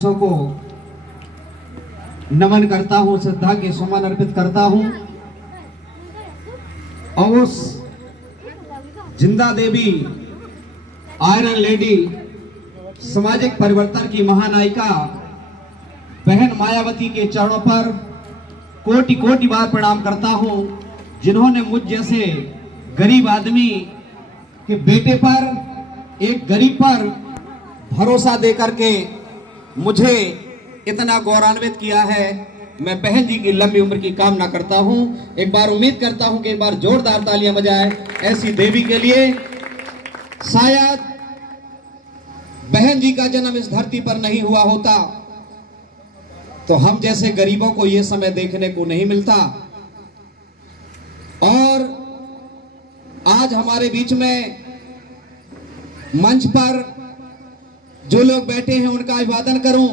को नमन करता हूं, श्रद्धा के सुमन अर्पित करता हूं और उस जिंदा देवी आयरन लेडी सामाजिक परिवर्तन की महानायिका बहन मायावती के चरणों पर कोटि कोटि बार प्रणाम करता हूं, जिन्होंने मुझ जैसे गरीब आदमी के बेटे पर, एक गरीब पर भरोसा देकर के मुझे इतना गौरवान्वित किया है। मैं बहन जी की लंबी उम्र की कामना करता हूं। एक बार उम्मीद करता हूं कि एक बार जोरदार तालियां बजाएं ऐसी देवी के लिए। शायद बहन जी का जन्म इस धरती पर नहीं हुआ होता तो हम जैसे गरीबों को यह समय देखने को नहीं मिलता। और आज हमारे बीच में मंच पर जो लोग बैठे हैं उनका अभिवादन करूं,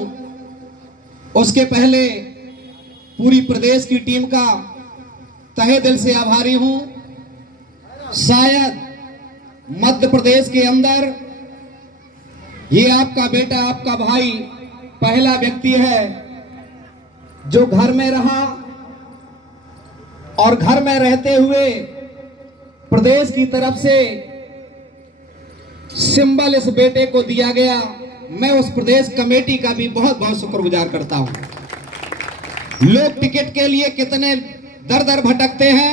उसके पहले पूरी प्रदेश की टीम का तहे दिल से आभारी हूं। शायद मध्य प्रदेश के अंदर ये आपका बेटा, आपका भाई पहला व्यक्ति है जो घर में रहा और घर में रहते हुए प्रदेश की तरफ से सिंबल इस बेटे को दिया गया। मैं उस प्रदेश कमेटी का भी बहुत बहुत शुक्रगुजार करता हूं। लोग टिकट के लिए कितने दर दर भटकते हैं,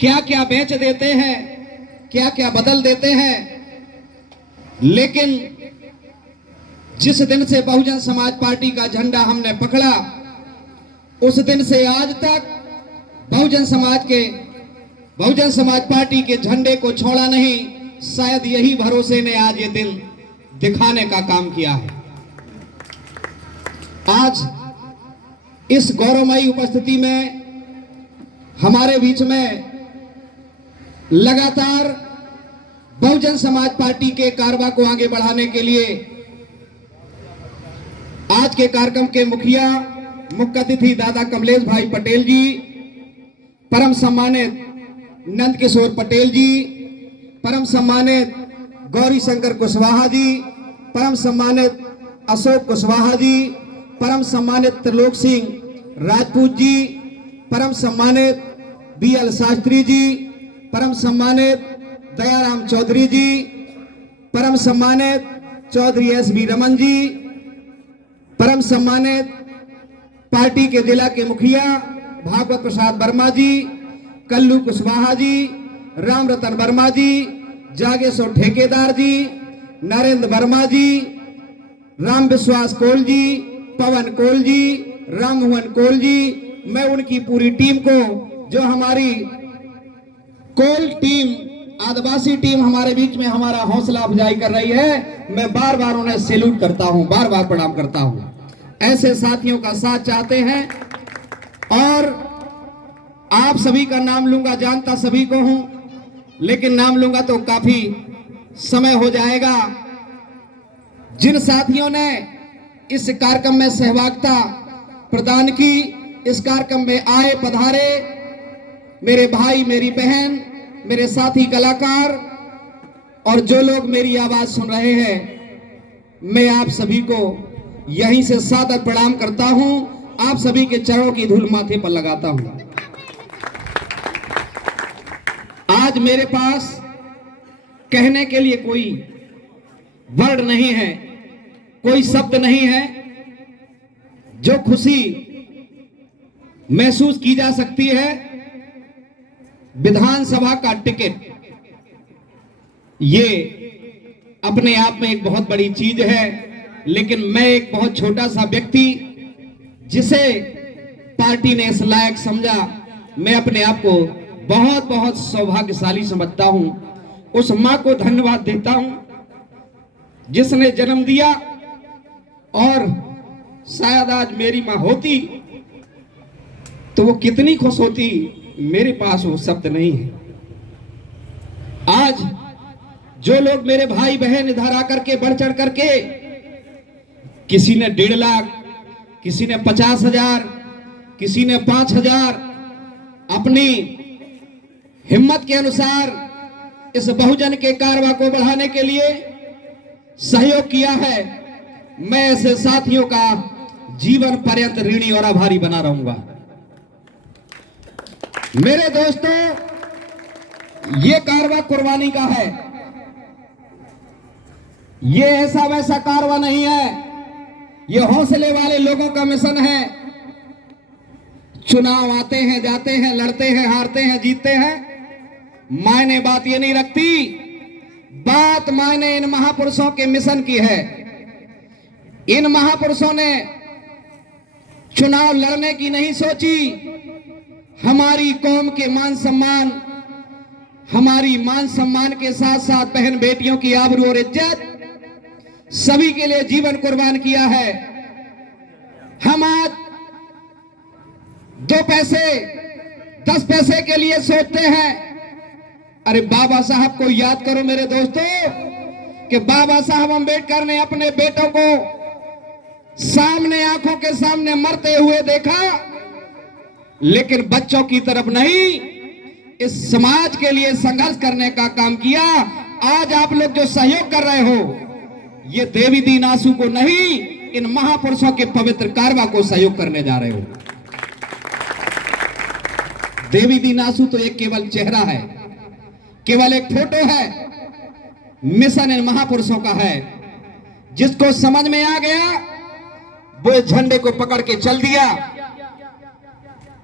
क्या क्या बेच देते हैं, क्या क्या बदल देते हैं, लेकिन जिस दिन से बहुजन समाज पार्टी का झंडा हमने पकड़ा उस दिन से आज तक बहुजन समाज पार्टी के झंडे को छोड़ा नहीं। शायद यही भरोसे ने आज ये दिन दिखाने का काम किया है। आज इस गौरवमयी उपस्थिति में हमारे बीच में लगातार बहुजन समाज पार्टी के कारवा को आगे बढ़ाने के लिए आज के कार्यक्रम के मुखिया मुख्य अतिथि दादा कमलेश भाई पटेल जी, परम सम्मानित नंद किशोर पटेल जी, परम सम्मानित गौरी शंकर कुशवाहा जी, परम सम्मानित अशोक कुशवाहा जी, परम सम्मानित त्रिलोक सिंह राजपूत जी, परम सम्मानित बीएल शास्त्री जी, परम सम्मानित दयाराम चौधरी जी, परम सम्मानित चौधरी एसबी रमन जी, परम सम्मानित पार्टी के जिला के मुखिया भागवत प्रसाद वर्मा जी, कल्लू कुशवाहा जी, राम रतन वर्मा जी, जागेश्वर ठेकेदार जी, नरेंद्र वर्मा जी, राम विश्वास कोल जी, पवन कोल जी, राम मोहन कोल जी, मैं उनकी पूरी टीम को, जो हमारी कोल टीम, आदिवासी टीम हमारे बीच में हमारा हौसला अफजाई कर रही है, मैं बार बार उन्हें सैल्यूट करता हूं, बार बार प्रणाम करता हूं। ऐसे साथियों का साथ चाहते हैं और आप सभी का नाम लूंगा, जानता सभी को हूं, लेकिन नाम लूंगा तो काफी समय हो जाएगा। जिन साथियों ने इस कार्यक्रम में सहभागिता प्रदान की, इस कार्यक्रम में आए पधारे, मेरे भाई, मेरी बहन, मेरे साथी कलाकार और जो लोग मेरी आवाज सुन रहे हैं, मैं आप सभी को यहीं से सादर प्रणाम करता हूं। आप सभी के चरणों की धूल माथे पर लगाता हूं। आज मेरे पास कहने के लिए कोई वर्ड नहीं है, कोई शब्द नहीं है। जो खुशी महसूस की जा सकती है, विधानसभा का टिकट, ये अपने आप में एक बहुत बड़ी चीज है, लेकिन मैं एक बहुत छोटा सा व्यक्ति जिसे पार्टी ने इस लायक समझा, मैं अपने आप को बहुत बहुत सौभाग्यशाली समझता हूं। उस मां को धन्यवाद देता हूं जिसने जन्म दिया, और शायद आज मेरी मां होती तो वो कितनी खुश होती, मेरे पास वो शब्द नहीं है। आज जो लोग मेरे भाई बहन इधर आकर के बढ़ चढ़ करके, किसी ने 1.5 लाख, किसी ने 50,000, किसी ने 5,000, अपनी हिम्मत के अनुसार इस बहुजन के कारवा को बढ़ाने के लिए सहयोग किया है, मैं ऐसे साथियों का जीवन पर्यंत ऋणी और आभारी बना रहूंगा। मेरे दोस्तों, ये कारवा कुर्बानी का है, ये ऐसा वैसा कारवा नहीं है, ये हौसले वाले लोगों का मिशन है। चुनाव आते हैं, जाते हैं, लड़ते हैं, हारते हैं, जीतते हैं, मायने बात ये नहीं रखती, बात मायने इन महापुरुषों के मिशन की है। इन महापुरुषों ने चुनाव लड़ने की नहीं सोची, हमारी कौम के मान सम्मान, हमारी मान सम्मान के साथ साथ बहन बेटियों की आबरू और इज्जत सभी के लिए जीवन कुर्बान किया है। हम आज 2 पैसे 10 पैसे के लिए सोचते हैं। अरे बाबा साहब को याद करो मेरे दोस्तों, कि बाबा साहब अम्बेडकर ने अपने बेटों को सामने, आंखों के सामने मरते हुए देखा, लेकिन बच्चों की तरफ नहीं, इस समाज के लिए संघर्ष करने का काम किया। आज आप लोग जो सहयोग कर रहे हो, ये देवी दीन आंसू को नहीं, इन महापुरुषों के पवित्र कारवा को सहयोग करने जा रहे हो। देवी दीन आंसू तो एक केवल चेहरा है, केवल एक फोटो है। मिशन इन महापुरुषों का है। जिसको समझ में आ गया वो इस झंडे को पकड़ के चल दिया,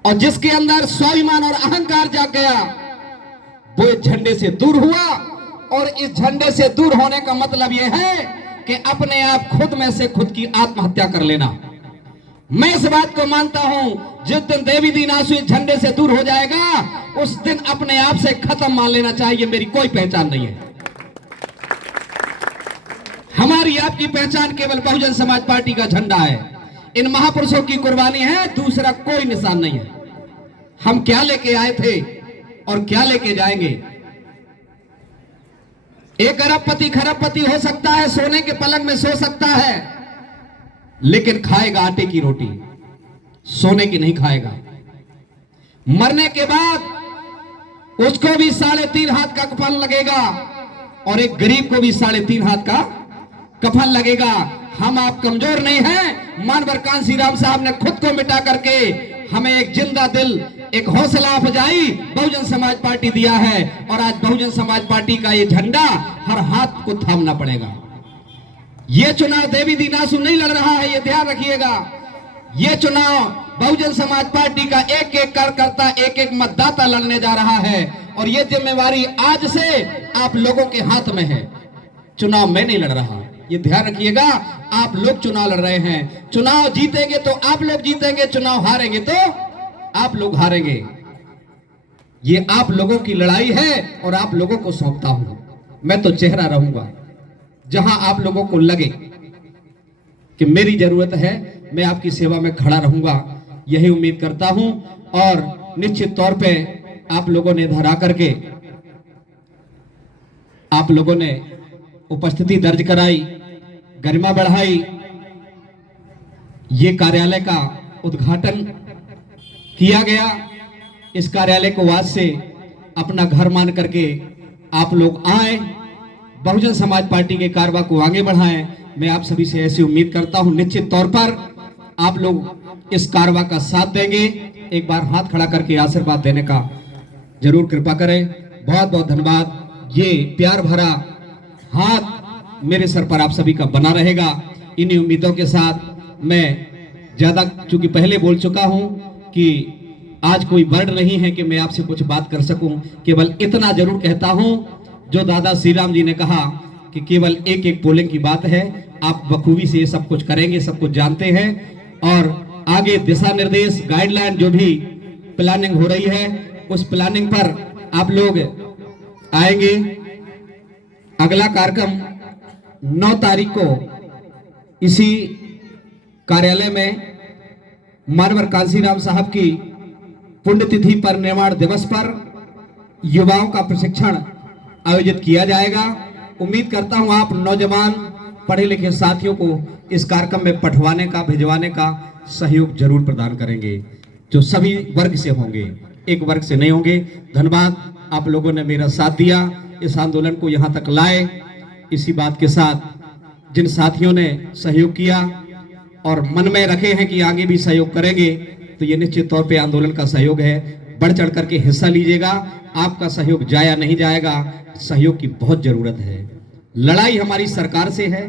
और जिसके अंदर स्वाभिमान और अहंकार जाग गया वो इस झंडे से दूर हुआ। और इस झंडे से दूर होने का मतलब यह है कि अपने आप खुद में से खुद की आत्महत्या कर लेना। मैं इस बात को मानता हूं, जिस दिन देवी दीन आंसू इस झंडे से दूर हो जाएगा, उस दिन अपने आप से खत्म मान लेना चाहिए, मेरी कोई पहचान नहीं है। हमारी आपकी पहचान केवल बहुजन समाज पार्टी का झंडा है। इन महापुरुषों की कुर्बानी है, दूसरा कोई निशान नहीं है। हम क्या लेके आए थे और क्या लेके जाएंगे। एक अरबपति खरबपति हो सकता है, सोने के पलंग में सो सकता है, लेकिन खाएगा आटे की रोटी, सोने की नहीं खाएगा। मरने के बाद उसको भी 3.5 हाथ का कफन लगेगा, और एक गरीब को भी 3.5 हाथ का कफन लगेगा। हम आप कमजोर नहीं हैं। मानवर कांसी राम साहब ने खुद को मिटा करके हमें एक जिंदा दिल, एक हौसला अफजाई बहुजन समाज पार्टी दिया है, और आज बहुजन समाज पार्टी का ये झंडा हर हाथ को थामना पड़ेगा। ये चुनाव देवी दीन आंसू नहीं लड़ रहा है, ये ध्यान रखिएगा। ये चुनाव बहुजन समाज पार्टी का एक एक कार्यकर्ता, एक एक मतदाता लड़ने जा रहा है, और ये जिम्मेवारी आज से आप लोगों के हाथ में है। चुनाव मैं नहीं लड़ रहा, ये ध्यान रखिएगा। आप लोग चुनाव लड़ रहे हैं। चुनाव जीतेंगे तो आप लोग जीतेंगे, चुनाव हारेंगे तो आप लोग हारेंगे। ये आप लोगों की लड़ाई है, और आप लोगों को सौंपता हूं। मैं तो चेहरा रहूंगा, जहां आप लोगों को लगे कि मेरी जरूरत है, मैं आपकी सेवा में खड़ा रहूंगा, यही उम्मीद करता हूं। और निश्चित तौर पे आप लोगों ने धरा करके, आप लोगों ने उपस्थिति दर्ज कराई, गरिमा बढ़ाई। ये कार्यालय का उद्घाटन किया गया। इस कार्यालय को आज से अपना घर मान करके आप लोग आए, बहुजन समाज पार्टी के कारवा को आगे बढ़ाएं। मैं आप सभी से ऐसी उम्मीद करता हूं, निश्चित तौर पर आप लोग इस कारवा का साथ देंगे। एक बार हाथ खड़ा करके आशीर्वाद देने का जरूर कृपा करें। बहुत बहुत धन्यवाद। ये प्यार भरा हाथ मेरे सर पर आप सभी का बना रहेगा। इन्हीं उम्मीदों के साथ मैं ज्यादा, चूंकि पहले बोल चुका हूं कि आज कोई वर्ड नहीं है कि मैं आपसे कुछ बात कर सकूं, केवल इतना जरूर कहता हूं, जो दादा श्री राम जी ने कहा कि केवल एक एक पोलिंग की बात है। आप बखूबी से ये सब कुछ करेंगे, सब कुछ जानते हैं, और आगे दिशा निर्देश, गाइडलाइन जो भी प्लानिंग हो रही है, उस प्लानिंग पर आप लोग आएंगे। अगला कार्यक्रम 9 तारीख को इसी कार्यालय में मानवर कांसीराम साहब की पुण्यतिथि पर, निर्माण दिवस पर युवाओं का प्रशिक्षण आयोजित किया जाएगा। उम्मीद करता हूं आप नौजवान पढ़े लिखे साथियों को इस कार्यक्रम में पठवाने का, भिजवाने का सहयोग जरूर प्रदान करेंगे, जो सभी वर्ग से होंगे, एक वर्ग से नहीं होंगे। धन्यवाद, आप लोगों ने मेरा साथ दिया, इस आंदोलन को यहां तक लाए। इसी बात के साथ जिन साथियों ने सहयोग किया और मन में रखे हैं कि आगे भी सहयोग करेंगे, तो ये निश्चित तौर पे आंदोलन का सहयोग है। बढ़ चढ़ करके हिस्सा लीजिएगा, आपका सहयोग जाया नहीं जाएगा। सहयोग की बहुत जरूरत है। लड़ाई हमारी सरकार से है,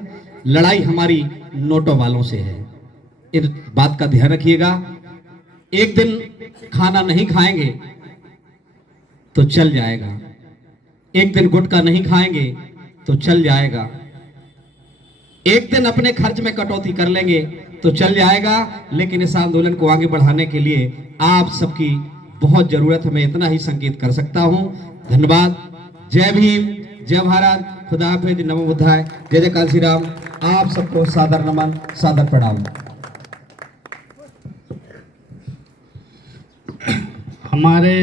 लड़ाई हमारी नोटों वालों से है। इस बात का ध्यान रखिएगा। एक दिन खाना नहीं खाएंगे तो चल जाएगा, एक दिन गुटखा नहीं खाएंगे तो चल जाएगा, एक दिन अपने खर्च में कटौती कर लेंगे तो चल जाएगा, लेकिन इस आंदोलन को आगे बढ़ाने के लिए आप सबकी बहुत जरूरत है। मैं इतना ही संकेत कर सकता हूं। धन्यवाद। जय भीम, जय भारत, खुदा हाफिज, नमो बुद्धाय, जय जय काल श्री राम। आप सबको सादर नमन, सादर प्रणाम। हमारे